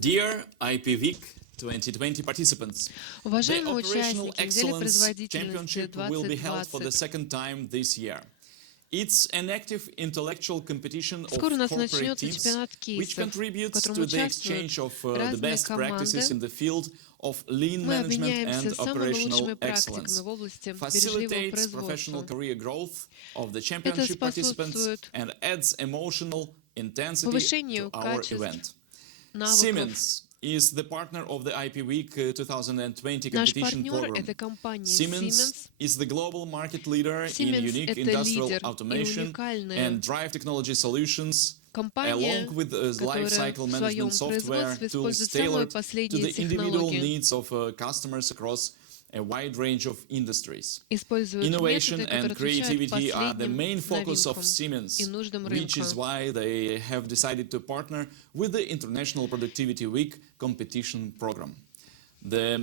Dear IP Week 2020 participants, the Уважаемые Operational участники, Недели Excellence Производительности Championship will be held for the 2020. second time this year. It's an active intellectual competition of Скоро у нас corporate начнется teams, чемпионат which кейсов, в contributes котором to the участвуют exchange of the разные best practices команды. in the field of lean Мы management обменяемся and самыми лучшими operational практиками excellence. в области бережливого Facilitates professional производства. career growth of the Это championship participants способствует and adds emotional intensity to повышению our качеств, event. навыков. Siemens is the partner of the IP Week 2020 Наш competition партнер program. это компания Siemens is the global market leader in Siemens unique это industrial лидер и automation уникальная and drive technology solutions, компания, along with life которая cycle в management своем software производстве tools использует самые tailored to последние the individual технологии, needs of customers across a wide range of industries. использует Innovation методы, and которые отвечают creativity are the последним main focus of новинкам Siemens, и нуждам which is рынка. why they have decided to partner with the International Productivity Week competition program. The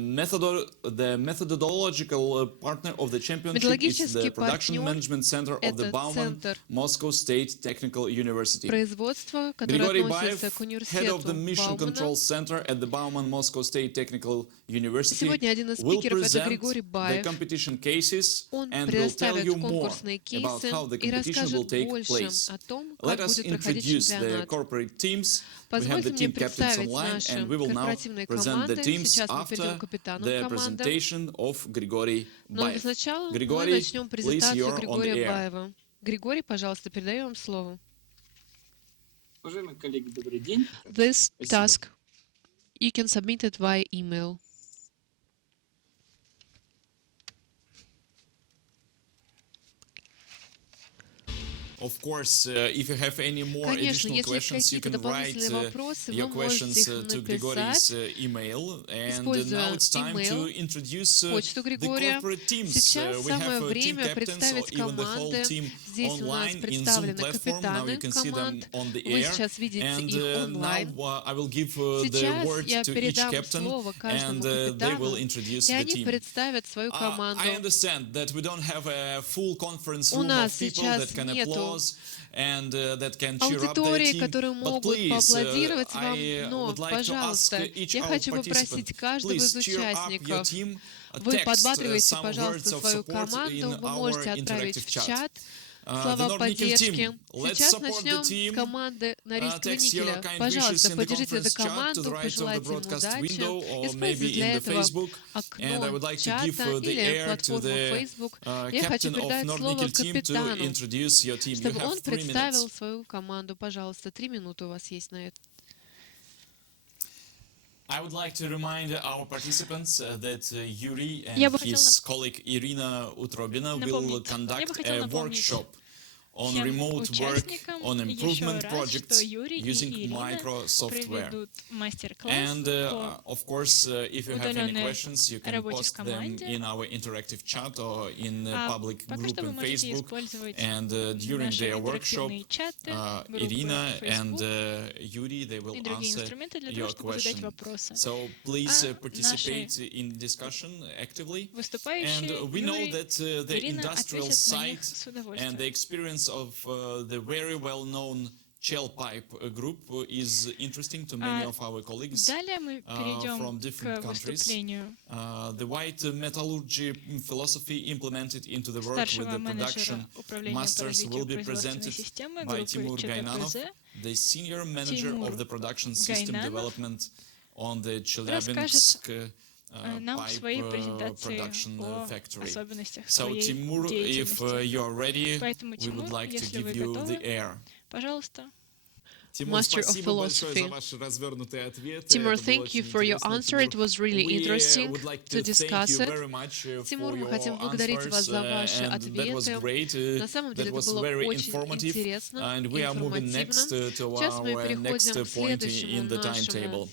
methodological partner of the championship is the Методологический Production партнер Management Center of the это Bauman центр Moscow State Technical University. производства, который Grigory относится Baev, к head of the университету Mission Баумана. Control Center at the Bauman Moscow State Technical University, Сегодня один из will спикеров это present Григорий the Баев. competition cases Он and will tell предоставит you more конкурсные about кейсы how the и competition will расскажет take больше place. о том, Let как us будет проходить introduce the чемпионат. corporate teams. We have Позвольте the мне team captains представить online, наши and we will now корпоративные present the команды. teams Сейчас мы перейдем after к капитанам the команды. presentation of Grigory Но Baev. сначала мы Grigory, начнем please, презентацию you're on the Григория air. Баева. Григорий, пожалуйста, передаю вам слово. Уважаемые коллеги, добрый день. This Спасибо. task you can submit it via email. Of course, if you have any more Конечно, additional если есть questions, you какие-то can write дополнительные вопросы, your вы можете questions их to Grigory's написать, email. And используя now it's time to email, introduce почту the Григория. corporate teams. Сейчас We самое have team время captains or представить even the whole команды. team Здесь у нас online in Zoom представлены platform. Now you капитаны can see them команд. on the Вы air. сейчас видите And их онлайн. now I will give the Сейчас word я to each передам captain, слово каждому and they капитану, will introduce и the они team. представят свою команду. I understand that we don't have a full conference У room нас of people сейчас that can нету applause and that can cheer up their аудитории, team. которые But могут please, поаплодировать вам, I но, would like to ask пожалуйста, each я our хочу participant, попросить каждого please из cheer up your участников. team, Вы text подбадриваете, some words пожалуйста, of свою support команду, in вы our можете отправить interactive в chat. чат The слова Nordic поддержки. team, let's Сейчас support the начнем с team. команды Норильского Text your никеля. kind wishes Пожалуйста, in the поддержите эту conference chat to команду, the right of the пожелайте им broadcast удачи. window or Используйте maybe для in the этого Facebook. And I would окно like to give чата the или air to платформу the Facebook. Я хочу captain of передать слово Nordnickel team to капитану, introduce your team. You чтобы он have 3 представил minutes. свою команду. Пожалуйста, 3 минуты у вас есть на это. I would like to remind our participants that Yuri and Я бы хотел his colleague Irina Utrobina will conduct a workshop on всем remote work участникам on еще improvement раз, projects что Юрий и using Ирина micro software. проведут мастер-класс And по of course, if you have any удаленной questions, you can работе в post them команде. in our interactive chat or in a А public пока group что вы in можете Facebook. использовать And during наши their workshop, интерактивные чаты, группы Irina в and Facebook Yuri, they will и другие answer инструменты для того, your чтобы задать question. вопросы. So please А participate in discussion actively. Выступающие And we know Юрий, that the Ирина industrial ответят на них side с and удовольствием. the experience of the very well-known Shell Pipe group is interesting to many of our colleagues Далее мы перейдем from к different countries. выступлению The white metallurgy philosophy implemented into the work with старшего the менеджера production управления по masters will развитию be производственной presented системы by группы Timur Gainanov, ЧППЗ. the senior manager Тимур of the production system Гайнанов development on the расскажет Chelyabinsk нам в своей pipe презентации production о factory. особенностях So своей Timur, if деятельности. you are ready, Поэтому, we would Тимур, like to если give вы you the готовы, air. пожалуйста. Тимур, Master of спасибо большое за Philosophy. ваш развернутый ответ. Timur, Это было thank you очень for your интересно. answer. It was really We interesting would like to to thank discuss you it. very much Тимур, for мы your хотим благодарить вас за answers, ваши and that was ответы. great. На самом деле That это was было very очень informative. интересно And и we are moving next информативно. to Сейчас мы our next переходим к point следующему in the нашему timetable.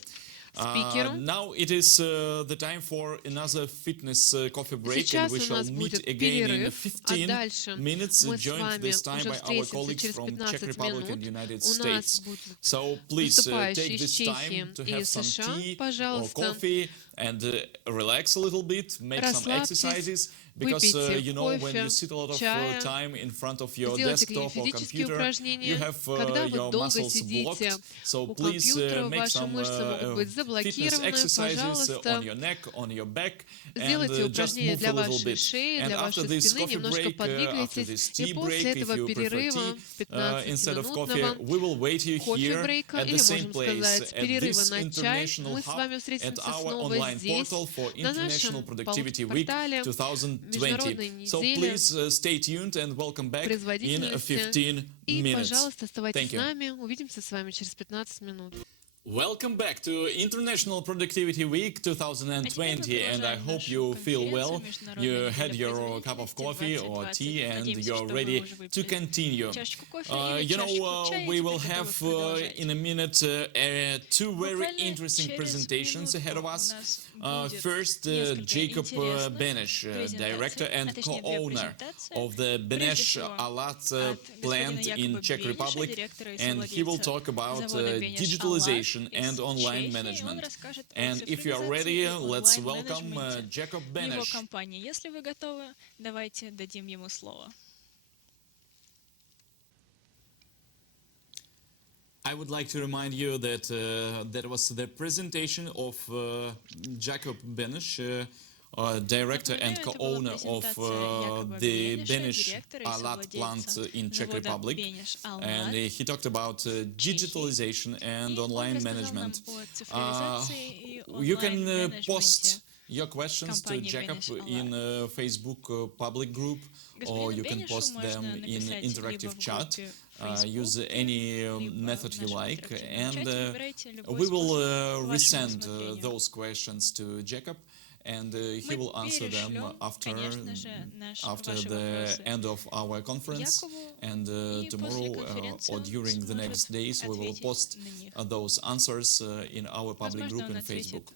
спикеру. Now it is the time for another fitness coffee break, and Сейчас we у shall нас meet будет again in перерыв, а 15 дальше minutes, мы с joined вами this time уже by our встретимся colleagues через from Czech 15 Republic and минут. United У нас States. будут So please take выступающие из this Чехии time to и have some США. tea or Пожалуйста, coffee and relax a little bit, make some Расслабьтесь, exercises, because выпейте you know, when кофе, you sit a lot of чая, time in front of your сделайте какие-нибудь desktop or физические computer, you упражнения. have Когда вы your долго muscles сидите blocked. So у please компьютера, make ваши some мышцы могут быть fitness заблокированы. exercises on Пожалуйста, your neck, on your back, and сделайте just упражнения move a для little вашей bit. шеи, And для after вашей this спины, coffee немножко break, after подвигайтесь. this И tea после break, if этого you prefer перерыва, tea, instead of coffee, 15-минутного we will wait you кофе here брейка, at the или same можем place, сказать, at перерыва this на чай, international мы с hub, вами at встретимся our снова online здесь, portal for на International нашем Productivity Week портале 2020. Международной So недели please stay tuned and welcome back in производительности. 15 И, minutes. пожалуйста, оставайтесь Thank с you. нами. Увидимся с вами через 15 минут. Welcome back to International Productivity Week 2020, and I hope you feel well. You had your cup of coffee or tea, and you're ready to continue. You know, we will have in a minute two very interesting presentations ahead of us. First, Jacob Benesh, director and co-owner of the Benesh Alat plant in Czech Republic, and he will talk about digitalization and online management. And if you are ready, let's welcome Jacob Его Benesh. компании. Если вы готовы, давайте дадим ему слово. I would like to remind you that that was the presentation of Jacob Benesh, director and co-owner of the Benesh Alat plant in Czech Republic, and he talked about digitalization and online management. You can post your questions to Jacob in Facebook public group, or you can post them in interactive chat. Use any method you like, and we will resend those questions to Jacob, and he will answer them after the end of our conference, and tomorrow or during the next days we will post those answers in our public group in Facebook.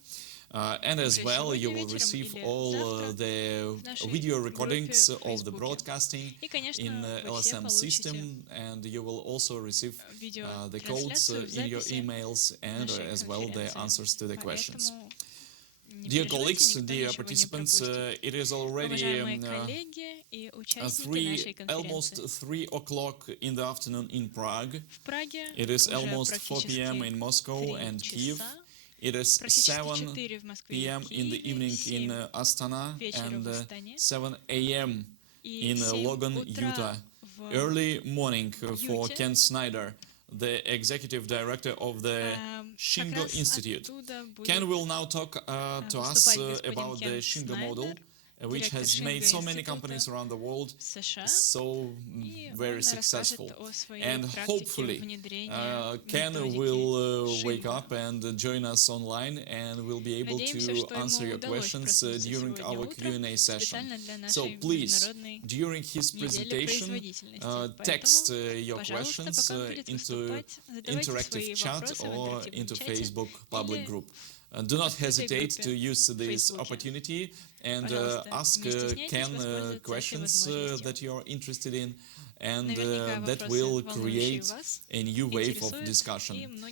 And as well, you will receive all the video recordings of the broadcasting in LSM system, and you will also receive the codes in your emails, and as well the answers to the questions. Dear colleagues, dear participants, it is already almost 3 o'clock in the afternoon in Prague. It is almost 4 p.m. in Moscow and Kiev. It is 7 p.m. in the evening in Astana and 7 a.m. in Logan, Utah. Early morning for Ken Snyder, the executive director of the Shingo Institute. Ken will now talk to us about the Shingo model, which has made so many companies around the world so very successful. And hopefully Ken will wake up and join us online, and will be able to answer your questions during our Q&A session. So please, during his presentation, text your questions into interactive chat or into Facebook public group. Do not hesitate to use this opportunity and ask Ken questions that you are interested in, and that will create a new wave of discussion.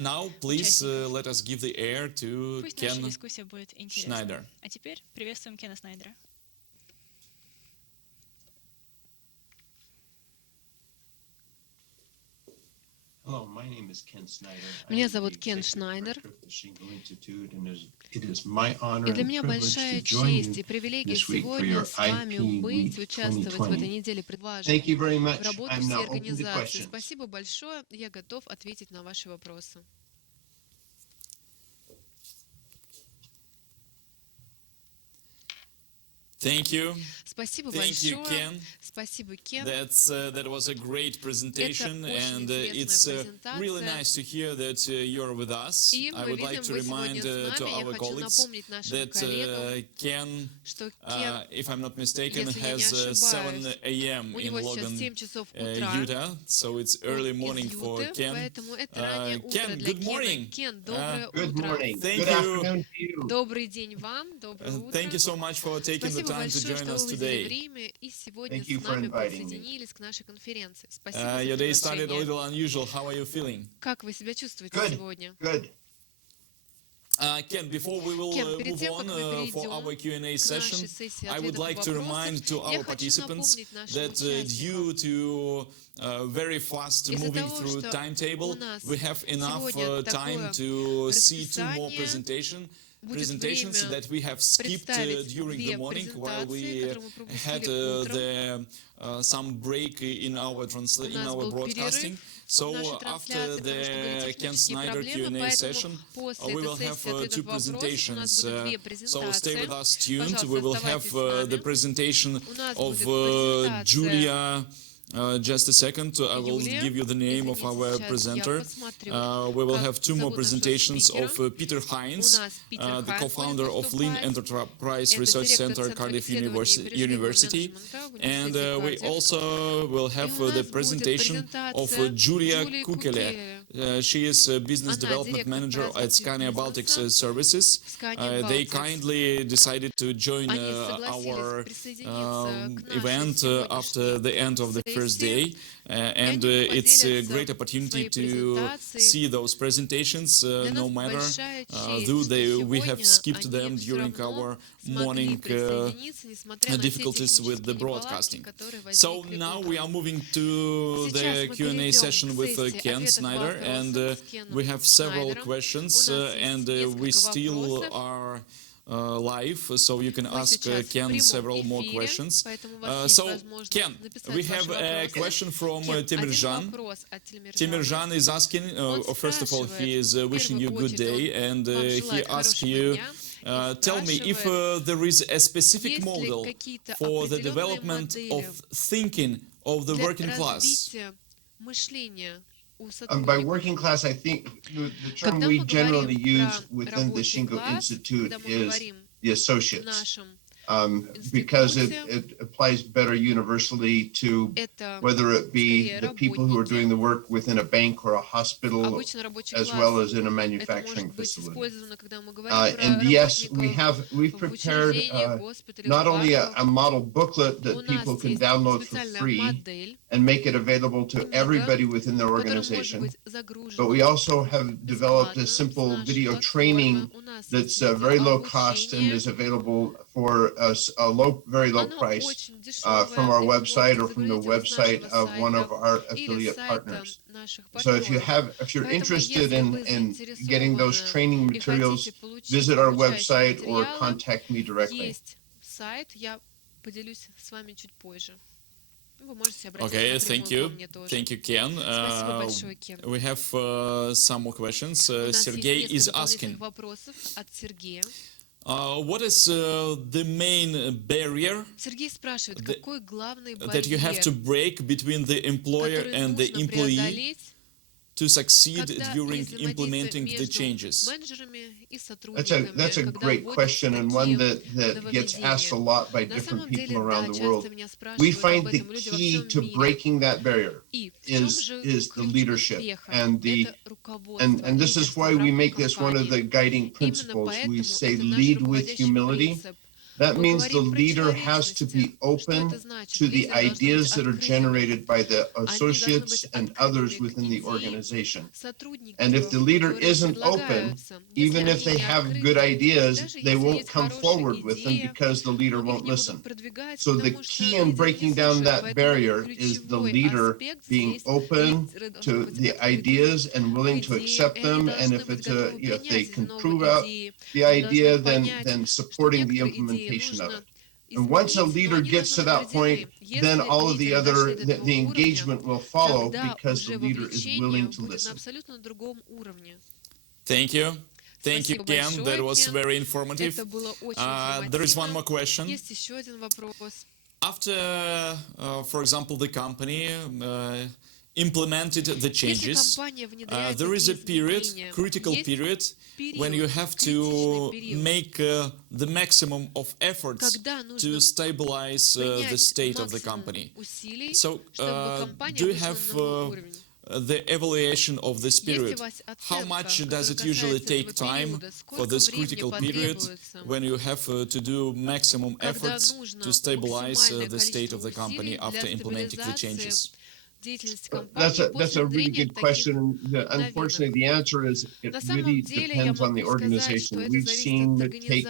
Now, please let us give the air to Ken Schneider. А теперь приветствуем Кена Снайдера. Меня зовут Кен Шнайдер, и для меня большая честь и привилегия сегодня с вами быть, участвовать в этой неделе предложений, в работу всей организации. Спасибо большое, я готов ответить на ваши вопросы. Thank you. Спасибо Thank you, большое. Ken. Спасибо, Кен. That was a great presentation, and it's really nice to hear that you're with us. И I мы would like видим, to вы remind сегодня с to нами. Я our хочу colleagues напомнить нашим that коллегам, Ken, что Кен, if I'm not mistaken, если я не has 7 ошибаюсь, a.m. у in него сейчас Logan, 7 часов утра, Utah, so it's early morning из for Юты, Ken. поэтому это раннее утро Ken, для good Кена. morning. Кен, доброе Good утро. morning. Thank Good you. afternoon to you. Добрый день вам, доброе утро. Thank you so much for taking the Спасибо time to большое, join что us вы выделили today. время и сегодня Thank you с for нами inviting me. присоединились к нашей конференции. Спасибо за Your day started a приглашение. little unusual. How are you feeling? Как вы себя чувствуете Good. сегодня? Good. Ken, before we will move on for our Q&A session, I would like to remind to our participants that due to very fast moving through timetable, we have enough time to see 2 more presentations that we have skipped during the morning while we had some break in our broadcasting. So after the Ken Snyder Q&A session, we will have 2 presentations. So stay with us tuned. We will have the presentation of Julia. Just a second, I will give you the name of our presenter. We will have 2 more presentations of Peter Hines, the co-founder of Lean Enterprise Research Center, Cardiff University. And we also will have the presentation of Julia Kukele. She is a business development manager at Scania Baltics Services. They kindly decided to join our event after the end of the first day, and it's a great opportunity to see those presentations, no matter though we have skipped them during our morning difficulties with the broadcasting. So now we are moving to the Q&A session with Ken Snyder, and we have several questions, and we still are live, so you can ask Ken several more questions. So, Ken, we have a question from Timirjan. Timirjan is asking, first of all, he is wishing you a good day, and he asks you, tell me if there is a specific model for the development of thinking of the working class. By working class, I think the term we generally use within the Shingo Institute is the associates, because it applies better universally to whether it be the people who are doing the work within a bank or a hospital, as well as in a manufacturing facility. And yes, we've prepared not only a model booklet that people can download for free and make it available to everybody within their organization, but we also have developed a simple video training that's very low cost and is available for a very low price from our website or from the website of one of our affiliate partners. So if you're interested in getting those training materials, visit our website or contact me directly. Okay, thank you, Ken. We have some more questions. Sergey is asking, what is the main barrier that you have to break between the employer and the employee to succeed during implementing the changes? That's a great question, and one that gets asked a lot by different people around the world. We find the key to breaking that barrier is the leadership, and this is why we make this one of the guiding principles. We say lead with humility. That means the leader has to be open to the ideas that are generated by the associates and others within the organization. And if the leader isn't open, even if they have good ideas, they won't come forward with them because the leader won't listen. So the key in breaking down that barrier is the leader being open to the ideas and willing to accept them. And if they can prove out the idea, then supporting the implementation of it. And once a leader gets to that point, then all of the other, the engagement will follow because the leader is willing to listen. Thank you. Thank you, Ken. That was very informative. There is one more question. After, for example, the company implemented the changes, there is a period, critical period, when you have to make the maximum of efforts to stabilize the state of the company. So, do you have the evaluation of this period? How much does it usually take time for this critical period when you have to do maximum efforts to stabilize the state of the company after implementing the changes? That's a really good question. Unfortunately, the answer is it really depends on the organization. We've seen it take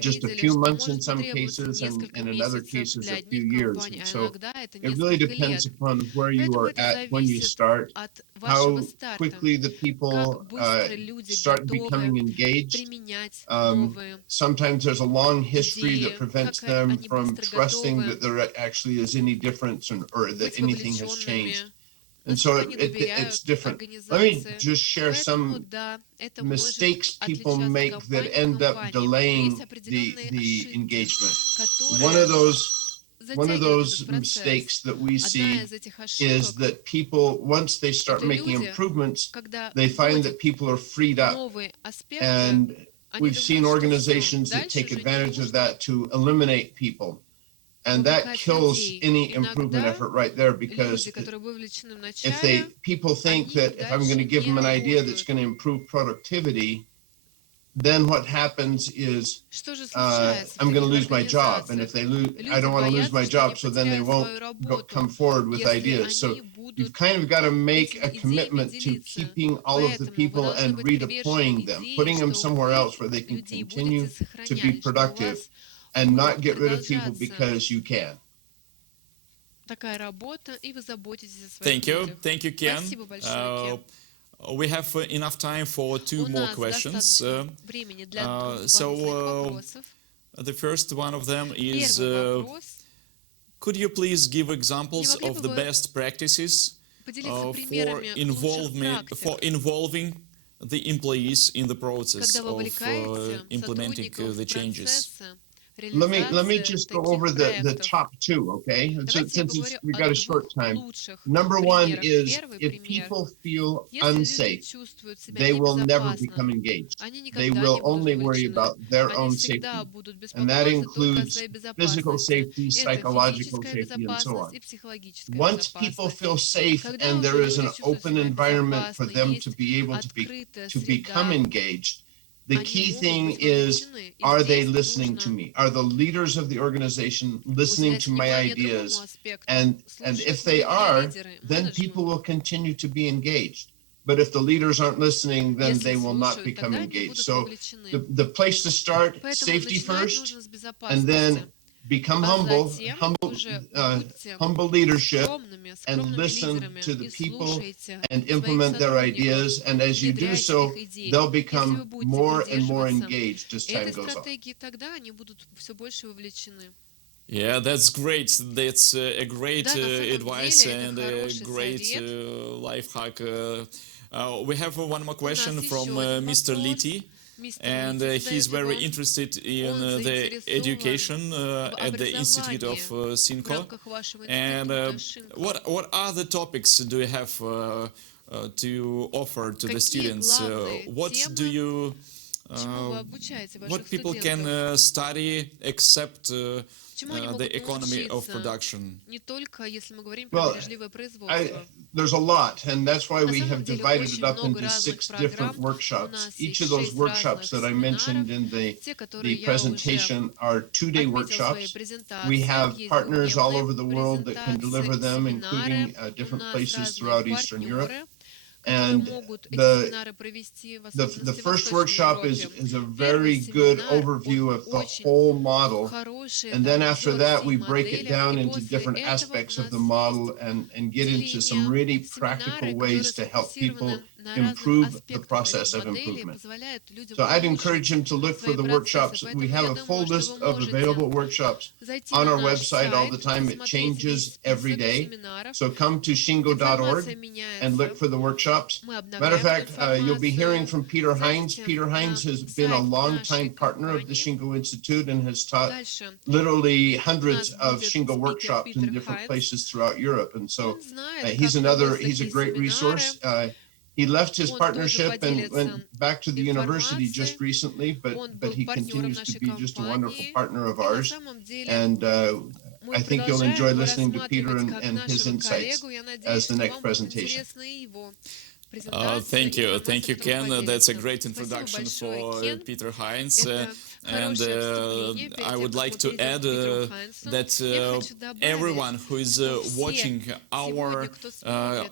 just a few months in some cases, and in other cases a few years. And so it really depends upon where you are at when you start, how quickly the people start becoming engaged. Sometimes there's a long history that prevents them from trusting that there actually is any difference or that anything has changed. And so it's different. Let me just share some mistakes people make that end up delaying the engagement. One of those mistakes that we see is that people, once they start making improvements, they find that people are freed up. And we've seen organizations that take advantage of that to eliminate people. And that kills any improvement effort right there, because if people think that if I'm going to give them an idea that's going to improve productivity, then what happens is I'm going to lose my job. And if they lose, I don't want to lose my job, so then they won't come forward with ideas. So you've kind of got to make a commitment to keeping all of the people and redeploying them, putting them somewhere else where they can continue to be productive, and not get rid of people because you can. Thank you, Ken. We have enough time for two more questions. So the first one of them is, could you please give examples of the best practices for involving the employees in the process of implementing the changes? Let me just go over the top two, okay? Since we've got a short time. Number one is, if people feel unsafe, they will never become engaged. They will only worry about their own safety. And that includes physical safety, psychological safety, and so on. Once people feel safe and there is an open environment for them to be able to become engaged, the key thing is, are they listening to me? Are the leaders of the organization listening to my ideas? And if they are, then people will continue to be engaged. But if the leaders aren't listening, then they will not become engaged. So the place to start, safety first, and then become humble leadership, and listen to the people and implement their ideas. And as you do so, they'll become more and more engaged as time goes on. Yeah, that's great. That's a great advice and a great life hack. We have one more question from Mr. Liti. And he's very interested in the education at the Institute of Synco. And what other topics do you have to offer to the students? What people can study except the economy of production? Well, there's a lot, and that's why we have divided it up into 6 different workshops. Each of those workshops that I mentioned in the presentation are 2-day workshops. We have partners all over the world that can deliver them, including different places throughout Eastern Europe. And the first workshop is a very good overview of the whole model. And then after that, we break it down into different aspects of the model and get into some really practical ways to help people improve the process of improvement. So I'd encourage him to look for the workshops. We have a full list of available workshops on our website all the time. It changes every day. So come to shingo.org and look for the workshops. Matter of fact, you'll be hearing from Peter Heinz. Peter Heinz has been a longtime partner of the Shingo Institute and has taught literally hundreds of Shingo workshops in different places throughout Europe. And so he's a great resource. He left his partnership and went back to the university just recently, but he continues to be just a wonderful partner of ours. And I think you'll enjoy listening to Peter and his insights as the next presentation. Thank you, Ken. That's a great introduction for Peter Heinz. And I would like to add that everyone who is watching our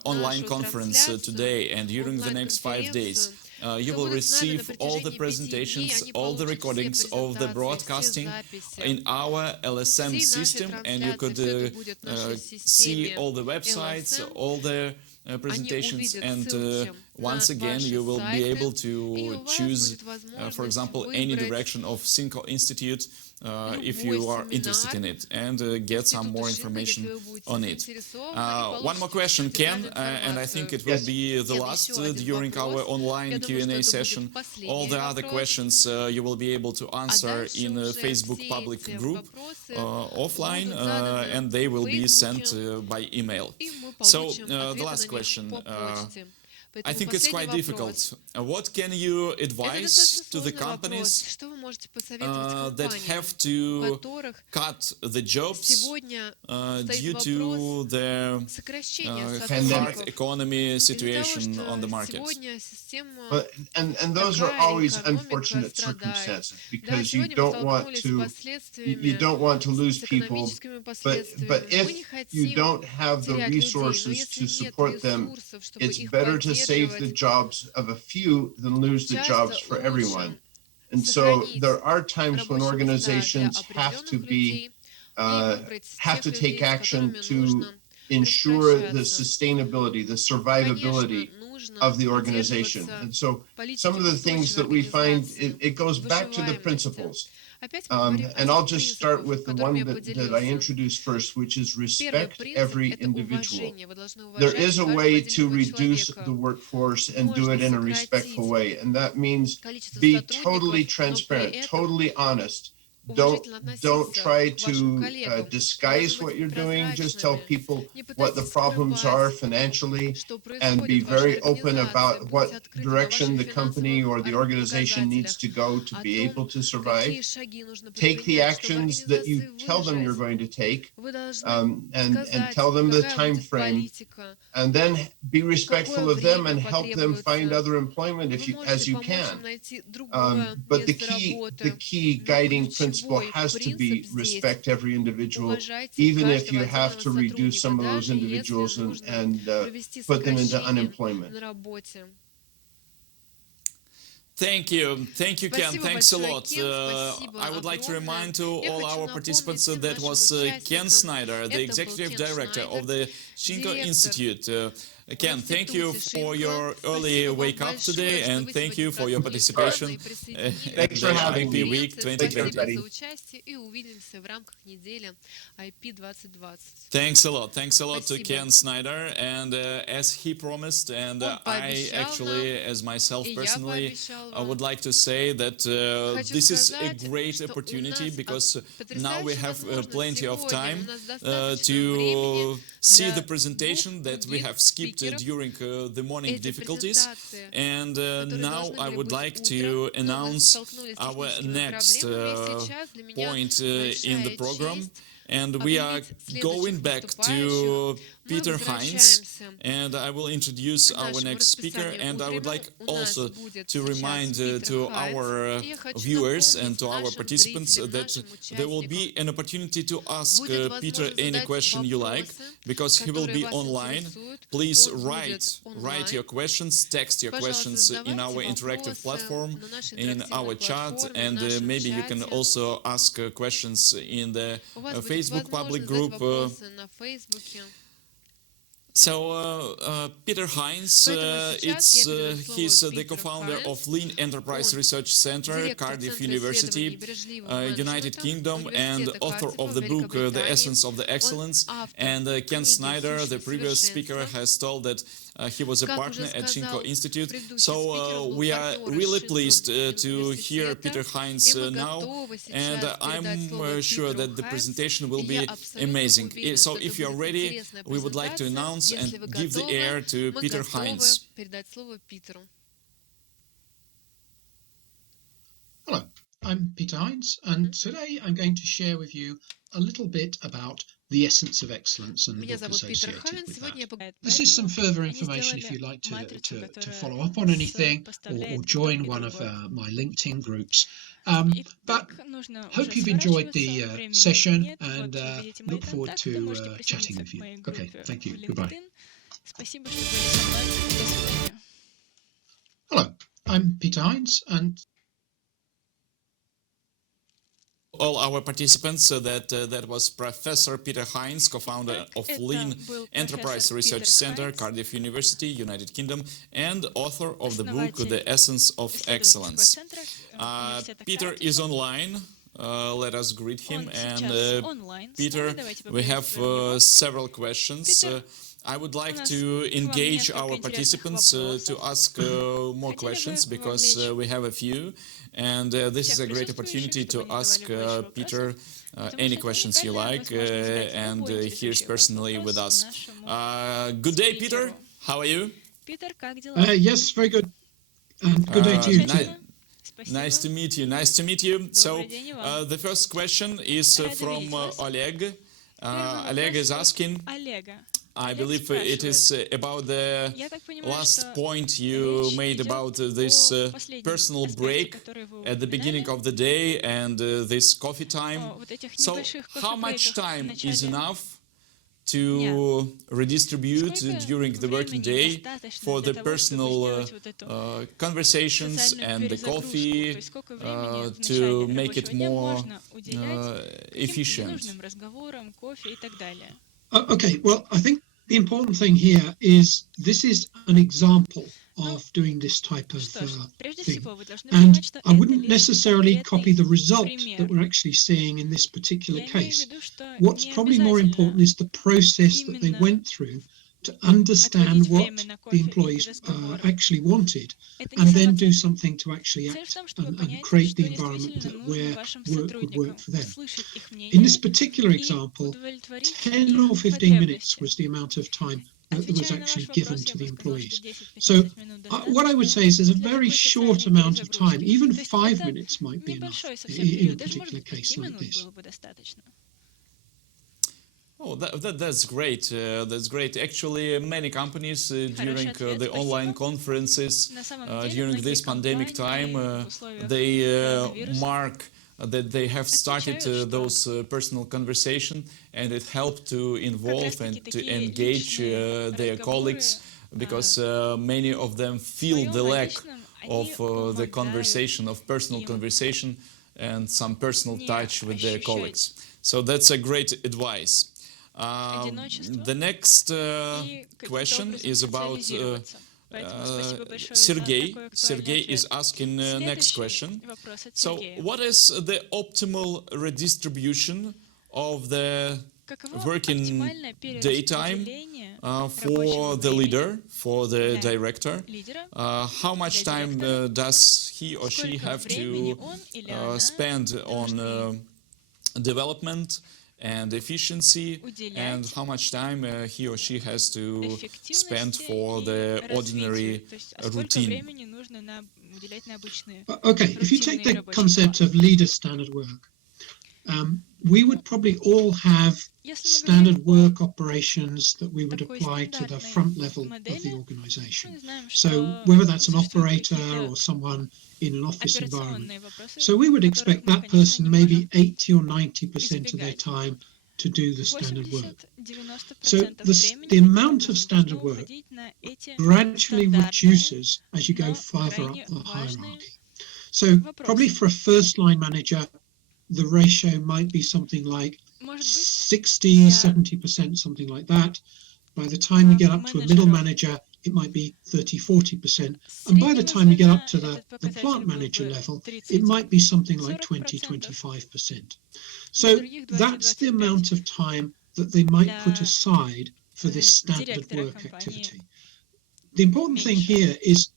online conference today and during the next 5 days, you will receive all the presentations, all the recordings of the broadcasting in our LSM system, and you could see all the websites, all the presentations, and once again you will be able to choose, for example, any direction of Cinco Institute if you are interested in it, and get some more information on it. One more question, Ken, and I think it will be the last during our online Q&A session. All the other questions you will be able to answer in a Facebook public group offline, and they will be sent by email. So the last question. I think it's quite difficult. What can you advise to the companies that have to cut the jobs due to the hard economy situation on the market? And those are always unfortunate circumstances, because you don't want to lose people, but if you don't have the resources to support them, it's better to save the jobs of a few than lose the jobs for everyone. And so there are times when organizations have to take action to ensure the sustainability, the survivability of the organization. And so some of the things that we find, it goes back to the principles. And I'll just start with the one that I introduced first, which is respect every individual. There is a way to reduce the workforce and do it in a respectful way, and that means be totally transparent, totally honest. Don't try to disguise what you're doing. Just tell people what the problems are financially, and be very open about what direction the company or the organization needs to go to be able to survive. Take the actions that you tell them you're going to take, and tell them the time frame, and then be respectful of them and help them find other employment as you can. But the key guiding principle has to be respect every individual, even if you have to reduce some of those individuals and put them into unemployment. Thank you, Ken. Thanks a lot. I would like to remind to all our participants that was Ken Snyder, the Executive Director of the Cinco Institute. Ken, thank you for your early wake up today, and thank you for your participation at the IP Week 2020. Thanks a lot to Ken Snyder, and as he promised, and I actually, as myself personally, I would like to say that this is a great opportunity, because now we have plenty of time to see the presentation that we have skipped during the morning difficulties. And now I would like to announce our next point in the program. And we are going back to Peter Heinz, and I will introduce our next speaker. And I would like also to remind to our viewers and to our participants that there will be an opportunity to ask Peter any question you like, because he will be online. Please write your questions, text your questions in our interactive platform, in our chat, and maybe you can also ask questions in the Facebook public group. So Peter Heinz, he's the co-founder of Lean Enterprise Research Center, Cardiff University, United Kingdom, and author of the book The Essence of the Excellence. And Ken Snyder, the previous speaker, has told that he was a partner at Cinco Institute. So we are really pleased to hear Peter Heinz now, and I'm sure that the presentation will be amazing. So if you're ready, we would like to announce and give the air to Peter Heinz. Hello, I'm Peter Heinz, and today I'm going to share with you a little bit about the essence of excellence and Меня look зовут Питер associated Хайн. with Сегодня я that. This is some further information if you'd like to follow up on anything or join one of my LinkedIn groups. But hope you've enjoyed the session and look forward to chatting with you. Okay, thank you. Goodbye. Спасибо, что были со мной. До свидания. Hello, I'm Peter Hines, and all our participants. That was Professor Peter Hines, co-founder of Lean Enterprise Research Center, Cardiff University, United Kingdom, and author of the book The Essence of Excellence. Peter is online. Let us greet him. And Peter, we have several questions. I would like to engage our participants to ask more questions because we have a few. And this is a great opportunity to ask Peter any questions you like, and he's personally with us. Good day, Peter. How are you? yes, very good. And good day to you too. Nice to meet you. Nice to meet you. So the first question is from Oleg. Oleg is asking, I believe it is about the last point you made about this personal break at the beginning of the day and this coffee time. So how much time is enough to redistribute during the working day for the personal conversations and the coffee to make it more efficient? Okay, well, I think the important thing here is this is an example of doing this type of thing. And I wouldn't necessarily copy the result that we're actually seeing in this particular case. What's probably more important is the process that they went through to understand what the employees actually wanted, and then do something to actually act and create the environment that where work would work for them. In this particular example, 10 or 15 minutes was the amount of time that was actually given to the employees. So what I would say is there's a very short amount of time. Even 5 minutes might be enough in a particular case like this. Oh, that's great. That's great. Actually, many companies during the online conferences, during this pandemic time, they mark that they have started those personal conversation, and it helped to involve and to engage their colleagues, because many of them feel the lack of the conversation, of personal conversation and some personal touch with their colleagues. So that's a great advice. The next question is about Sergey. Sergey is asking next question. So what is the optimal redistribution of the working daytime for the leader, for the director? How much time does he or she have to spend on development and efficiency, and how much time he or she has to spend for the ordinary routine? Okay, if you take the concept of leader standard work, we would probably all have standard work operations that we would apply to the front level of the organization. So whether that's an operator or someone in an office environment. So we would expect that person maybe 80 or 90% of their time to do the standard work. So the amount of standard work gradually reduces as you go further up the hierarchy. So probably for a first line manager, the ratio might be something like 60, 70%, something like that. By the time you get up to a middle manager, it might be 30, 40%. And by the time you get up to the plant manager level, it might be something like 20, 25%. So that's the amount of time that they might put aside for this standard work activity. The important thing here is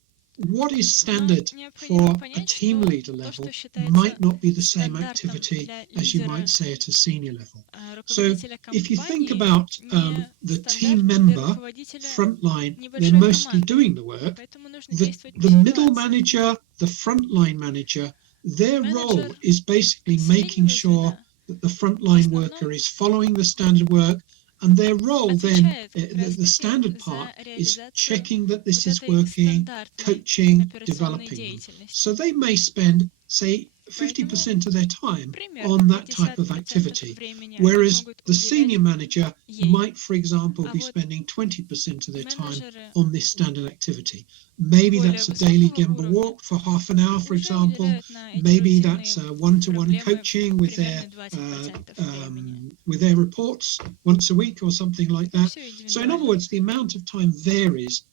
what is standard for a team leader level might not be the same activity as you might say at a senior level. So if you think about the team member, frontline, they're mostly doing the work. The middle manager, the frontline manager, their role is basically making sure that the frontline worker is following the standard work, and their role then, the standard part is checking that this is working, coaching, developing them. So they may spend, say, 50% of their time on that type of activity, whereas the senior manager might, for example, be spending 20% of their time on this standard activity. Maybe that's a daily Gemba walk for half an hour, for example. Maybe that's a one-to-one coaching with their reports once a week or something like that. So in other words, the amount of time varies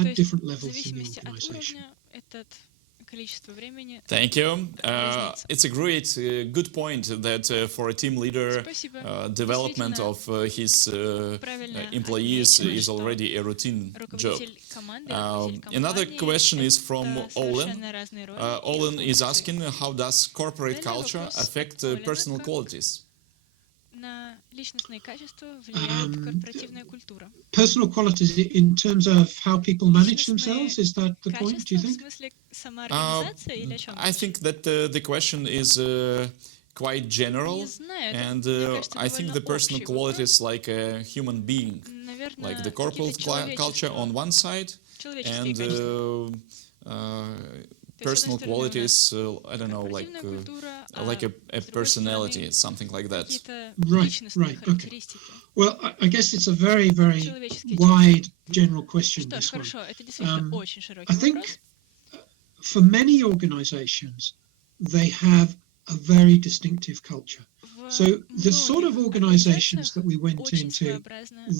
at different levels in the organization. Thank you. It's a great, good point that for a team leader, development of his employees is already a routine job. Another question is from Olin. Olin is asking, how does corporate culture affect personal qualities? Personal qualities in terms of how people manage themselves, is that the point, do you think? I think that the question is quite general, and I think the personal qualities like a human being, like the corporate culture on one side, and personal qualities, I don't know, like a personality, something like that. Right, okay. Well, I guess it's a very, very wide general question, this one. I think for many organizations, they have a very distinctive culture. So the sort of organizations that we went into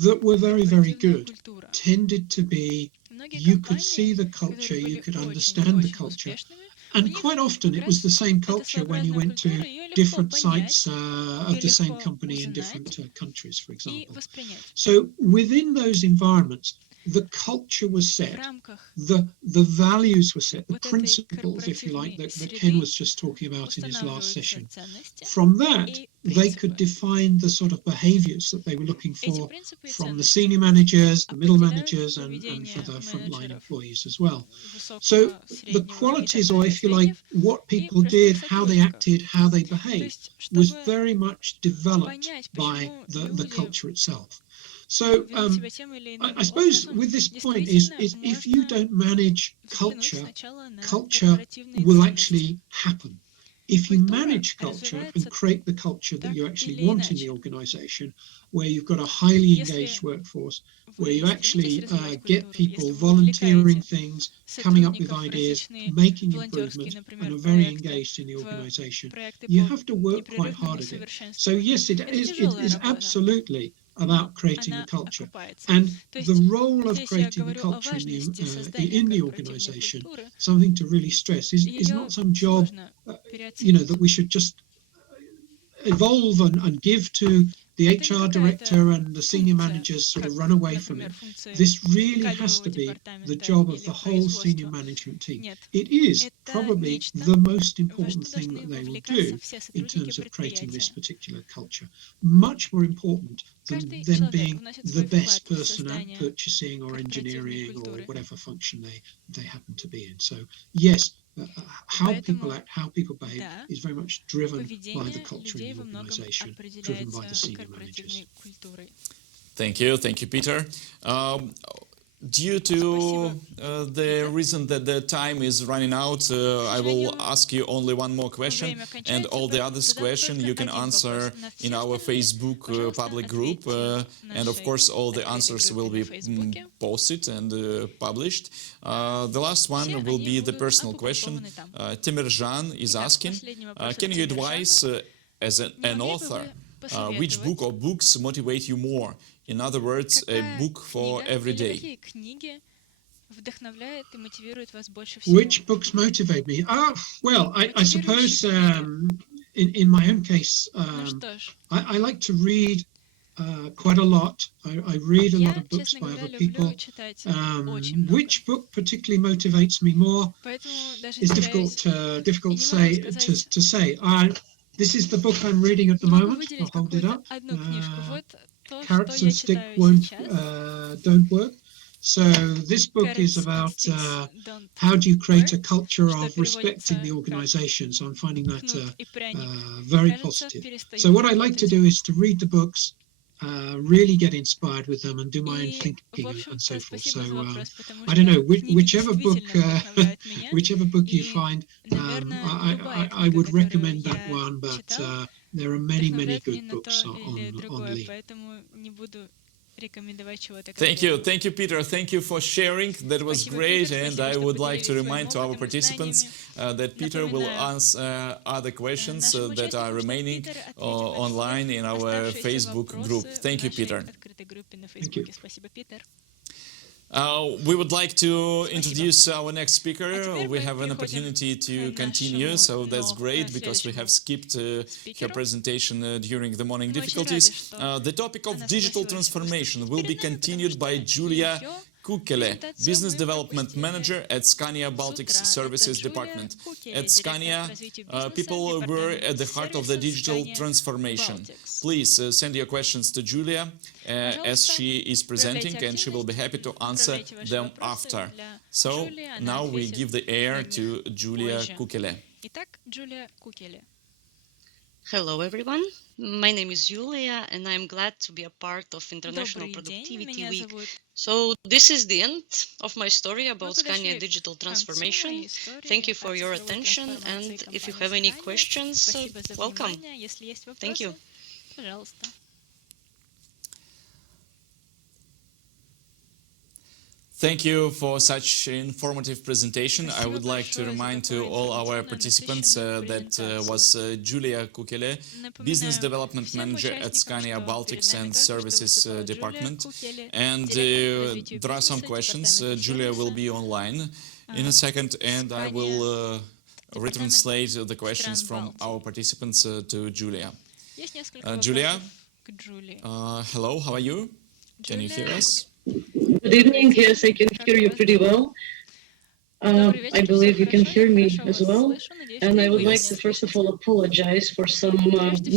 that were very, very good tended to be, you could see the culture, you could understand the culture. And quite often it was the same culture when you went to different sites of the same company in different countries, for example. So within those environments, the culture was set, the values were set, the principles, if you like, that Ken was just talking about in his last session. From that, they could define the sort of behaviors that they were looking for from the senior managers, the middle managers, and for the frontline employees as well. So the qualities, or if you like, what people did, how they acted, how they behaved, was very much developed by the culture itself. So I suppose with this point is if you don't manage culture, culture will actually happen. If you manage culture and create the culture that you actually want in the organization, where you've got a highly engaged workforce, where you actually get people volunteering things, coming up with ideas, making improvements, and are very engaged in the organization, you have to work quite hard at it. So yes, it is absolutely about creating a culture. And the role of creating a culture in the organization, something to really stress, is not some job that we should just evolve and give to the HR director and the senior managers sort of run away from it. This really has to be the job of the whole senior management team. It is probably the most important thing that they will do in terms of creating this particular culture. Much more important than them being the best person at purchasing or engineering or whatever function they happen to be in. So yes, how people act, how people behave is very much driven by the culture in the organization, driven by the senior managers. Thank you, Peter. Due to the reason that the time is running out, I will ask you only one more question, and all the other questions you can answer in our Facebook public group, and of course all the answers will be posted and published. The last one will be the personal question. Timirjan is asking, can you advise as an author, which book or books motivate you more? In other words, a book for every day. Which books motivate me? Well, I suppose in my own case, I like to read quite a lot. I read a lot of books by other people. Which book particularly motivates me more is difficult to say. This is the book I'm reading at the moment. I'll hold it up. Carrots and stick don't work. So this book is about how do you create a culture of respecting the organization. So I'm finding that very positive. So what I like to do is to read the books, really get inspired with them and do my own thinking and so forth. So I don't know, whichever book you find, I would recommend that one, but there are many good books on lean. Thank you, Peter. Thank you for sharing. That was great, and I would like to remind to our participants that Peter will answer other questions that are remaining online in our Facebook group. Thank you, Peter. Thank you. We would like to introduce our next speaker. We have an opportunity to continue, so that's great because we have skipped her presentation during the morning difficulties. The topic of digital transformation will be continued by Julia Kukele, Business Development Manager at Scania Baltics Services Department. At Scania, people were at the heart of the digital transformation. Please send your questions to Julia as she is presenting, and she will be happy to answer them after. So now we give the air to Julia Kukele. Hello everyone, my name is Julia and I'm glad to be a part of International Productivity Week. So this is the end of my story about Scania digital transformation. Thank you for your attention, and if you have any questions, welcome. Thank you. Thank you for such informative presentation. I would like to remind to all our participants that was Julia Kukele, Business Development Manager at Scania Baltics and Services Department. And there are some questions. Julia will be online in a second, and I will retranslate the questions from our participants to Julia. Julia, hello, how are you? Can you hear us? Good evening. Yes, I can hear you pretty well. I believe you can hear me as well. And I would like to first of all apologize for some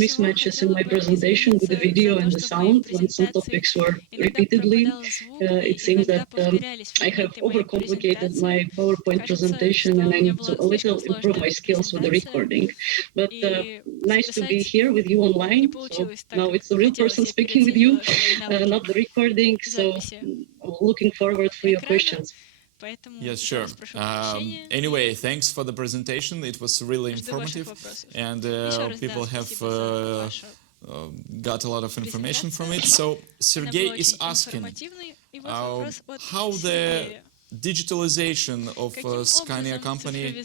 mismatches in my presentation with the video and the sound when some topics were repeatedly. It seems that I have overcomplicated my PowerPoint presentation and I need to a little improve my skills with the recording. But nice to be here with you online. So now it's the real person speaking with you, not the recording. So looking forward for your questions. Yes, sure. Anyway, thanks for the presentation. It was really informative, and people have got a lot of information from it. So Sergey is asking how the digitalization of Scania company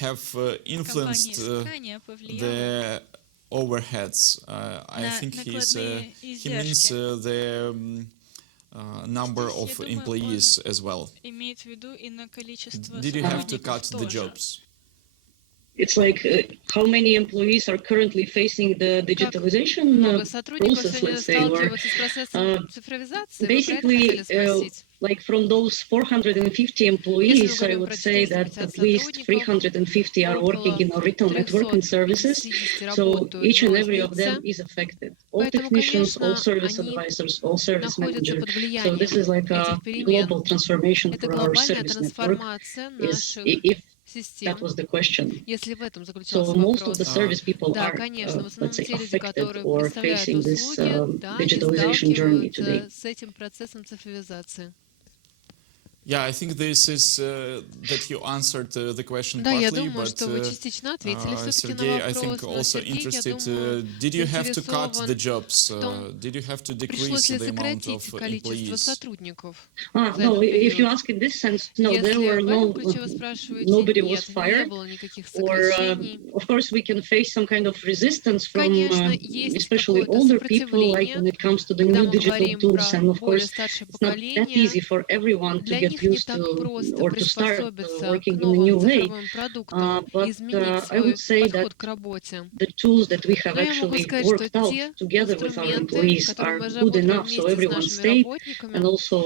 have influenced the overheads. I think he means the number of employees as well. Did you have to cut the jobs? It's like how many employees are currently facing the digitalization process, let's say, or basically, like from those 450 employees, I would say that at least 350 are working in our retail network and services. So each and every of them is affected. All technicians, all service advisors, all service managers. So this is like a global transformation for our service network. If that was the question. So most of the service people are, let's say, affected or facing this digitalization journey today. Yeah, I think this is that you answered the question partly, but Sergey, I think also interested, did you have to cut the jobs? Did you have to decrease the amount of employees? No, if you ask in this sense, no, there were nobody was fired. Or, of course, we can face some kind of resistance from especially older people, like when it comes to the new digital tools. And of course, it's not that easy for everyone to get used to or to start working in a new way. But I would say that the tools that we have actually worked out together with our employees are good enough so everyone stayed. And also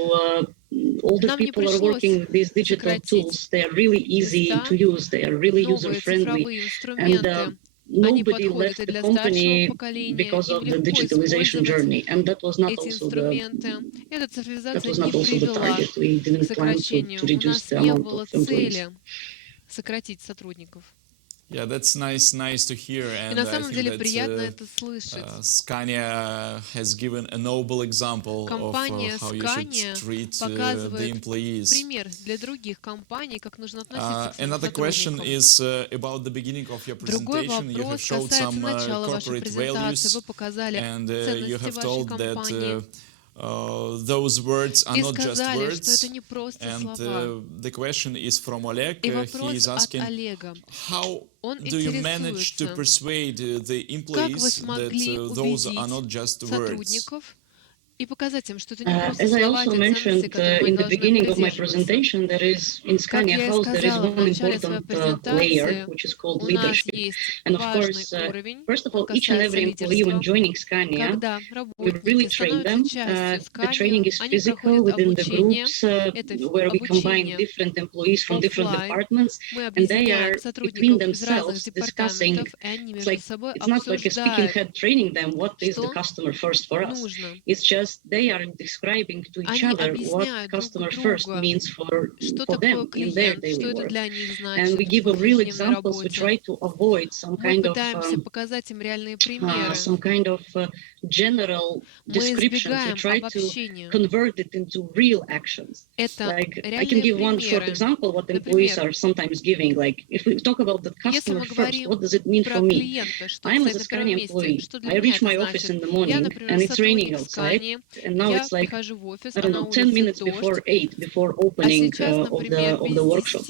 all the people are working with these digital tools. They are really easy to use. They are really user-friendly. And nobody left the company because of the digitalization journey, and that was not also the target. We didn't plan to reduce the amount of employees. Yeah, that's nice to hear, and I think that Scania has given a noble example of how you should treat the employees. Another question is about the beginning of your presentation. You have showed some corporate values, and you have told that those words are not just words. And the question is from Oleg. He is asking, how do you manage to persuade the employees that those are not just words? As I also mentioned in the beginning of my presentation, there is in Scania House there is one important layer which is called leadership. And of course, first of all, each and every employee when joining Scania, we really train them. The training is physical within the groups where we combine different employees from different departments, and they are between themselves discussing. It's not like a speaking head training them what is the customer first for us. It's just they are describing to each other what customer first means for them in their daily work. And we give a real examples. We try to avoid some kind of general descriptions. We try to convert it into real actions. Like I can give one short example what employees are sometimes giving. Like if we talk about the customer first, what does it mean for me? I'm as a Scania employee. I reach my office in the morning and it's raining outside. And now it's like, I don't know, 10 minutes before 8, before opening of the workshop.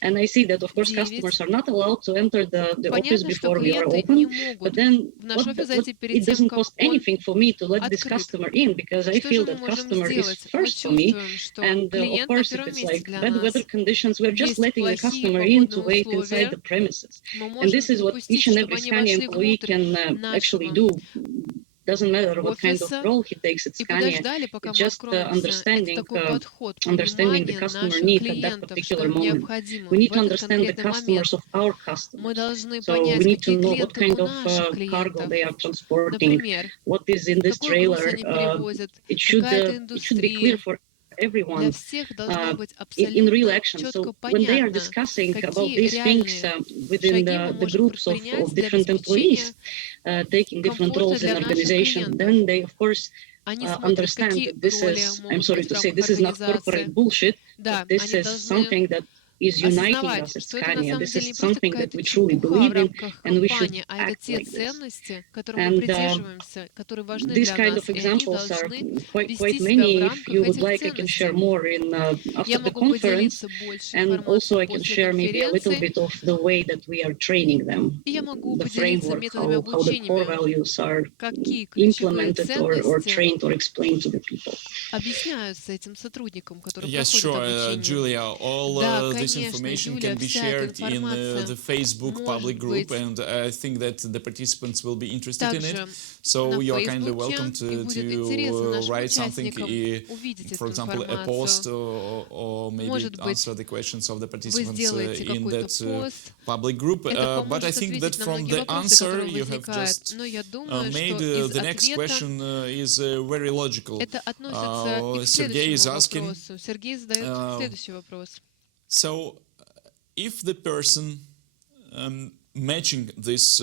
And I see that, of course, customers are not allowed to enter the office before we are open. But then it doesn't cost anything for me to let this customer in because I feel that customer is first for me. And of course, if it's like bad weather conditions, we're just letting the customer in to wait inside the premises. And this is what each and every Scania employee can actually do. Doesn't matter what kind of role he takes at Scania, it's just understanding the customer need at that particular moment. We need to understand the customers of our customers. So we need to know what kind of cargo they are transporting, what is in this trailer. It should be clear for everyone in real action. So when they are discussing about these things within the groups of different employees taking different roles in organization, then they of course understand that this is, I'm sorry to say, this is not corporate bullshit. This is something that is uniting us as Scania. This is something that we truly believe in, and we should act like this. And these kind of examples are quite many. If you would like, I can share more in after the conference, and also I can share maybe a little bit of the way that we are training them, the framework, how the core values are implemented or trained or explained to the people. Yes, sure, Julia. All this information can be shared in the Facebook public group, and I think that the participants will be interested in it. So you are kindly welcome to write something, for example, a post, or maybe answer the questions of the participants in that public group. But I think that from the answer you have just made, the next question is very logical. Sergey is asking, so if the person matching this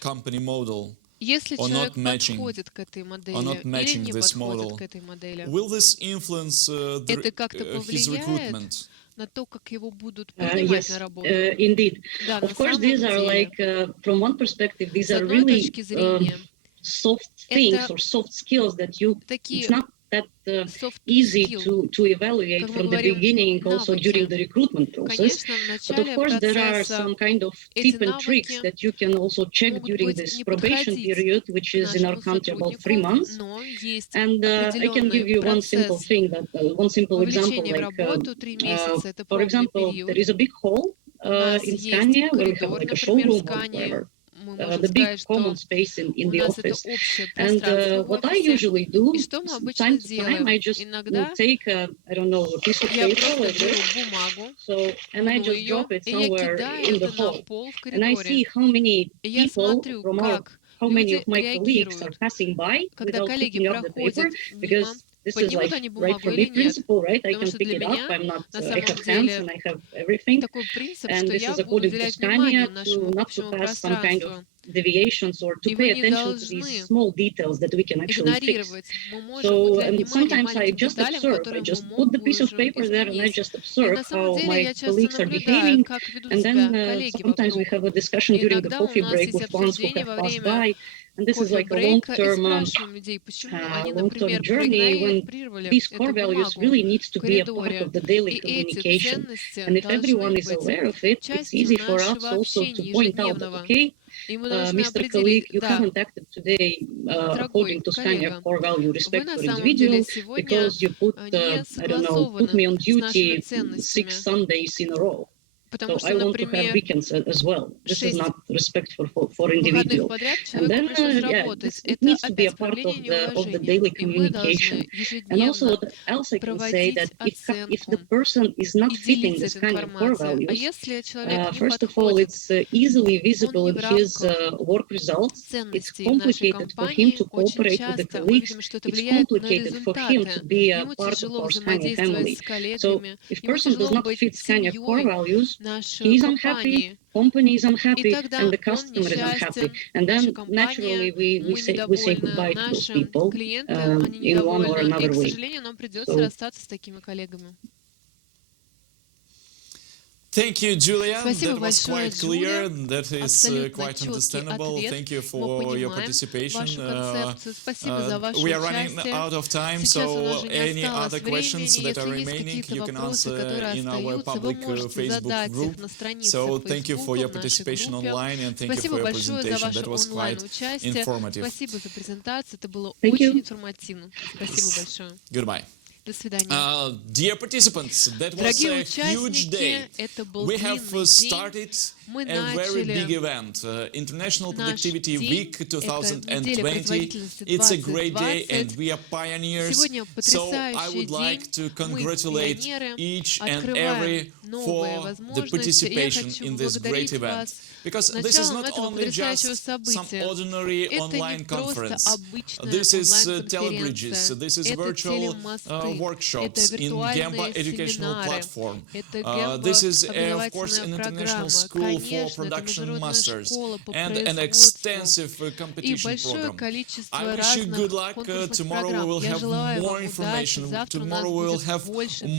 company model or not matching this model, will this influence his recruitment? Yes, indeed. Of course, these are like, from one perspective, these are really soft things or soft skills that it's not that easy to evaluate from the beginning, also during the recruitment process. But of course, there are some kind of tips and tricks that you can also check during this probation period, which is in our country about 3 months. And I can give you one simple thing, one simple example. Like, for example, there is a big hall in Scania where we have like a showroom or whatever. the big common space in the office. And what I usually do, time to time, I just take I don't know, a piece of paper like this, and I just drop it somewhere in the hall, and I see how many people how many of my colleagues are passing by without picking up the paper, because this is like right for me principle, right? I can pick it up. I have hands and I have everything. And this is according to Scania to not to pass some kind of deviations or to pay attention to these small details that we can actually fix. So and sometimes I just observe. I just put the piece of paper there and I just observe how my colleagues are behaving. And then sometimes we have a discussion during the coffee break with ones who have passed by. And this is like a long-term journey when these core values really needs to be a part of the daily communication. And if everyone is aware of it, it's easy for us also to point out that, okay, Mr. Colleague, you haven't acted today according to Scania core value, respect for individual, because you put, I don't know, put me on duty 6 Sundays in a row. So I want to have weekends as well. This is not respect for individual. And then, it needs to be a part of the daily communication. And also, what else I can say that if the person is not fitting this kind of core values, first of all, it's easily visible in his work results. It's complicated for him to cooperate with the colleagues. It's complicated for him to be a part of our Scania family. So if person does not fit Scania core values, he's unhappy, company is unhappy, and the customer is unhappy. And then naturally we say goodbye to those people in one or another way. Thank you, Julia. That was quite clear. That is quite understandable. Thank you for your participation. We are running out of time, so any other questions that are remaining, you can answer in our public Facebook group. So thank you for your participation online, and thank you for your presentation. That was quite informative. Thank you. Goodbye. Dear participants, that was a huge day. We have started a very big event, International Productivity Week 2020. It's a great day and we are pioneers. So I would like to congratulate each and every for the participation in this great event. Because this is not only just some ordinary online conference. This is telebridges, this is virtual workshops in Gemba educational platform. This is, of course, an international school for production masters and an extensive competition program. I wish you good luck. Tomorrow we will have more information. Tomorrow we will have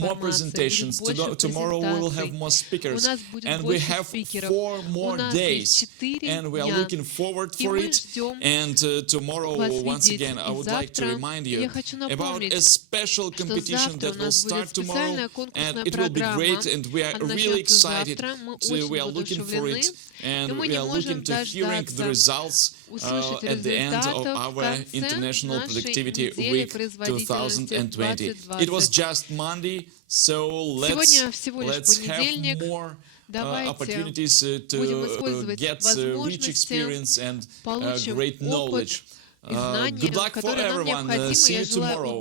more presentations. Tomorrow we will have more speakers. And we have 4 more days, and we are looking forward for it. And tomorrow, once again, I would like to remind you about a special competition that will start tomorrow, and it will be great, and we are really excited. We are looking for it, and we are looking to hearing the results at the end of our International Productivity Week 2020. It was just Monday, so let's have more opportunities to get rich experience and great knowledge. Good luck for everyone. See you tomorrow.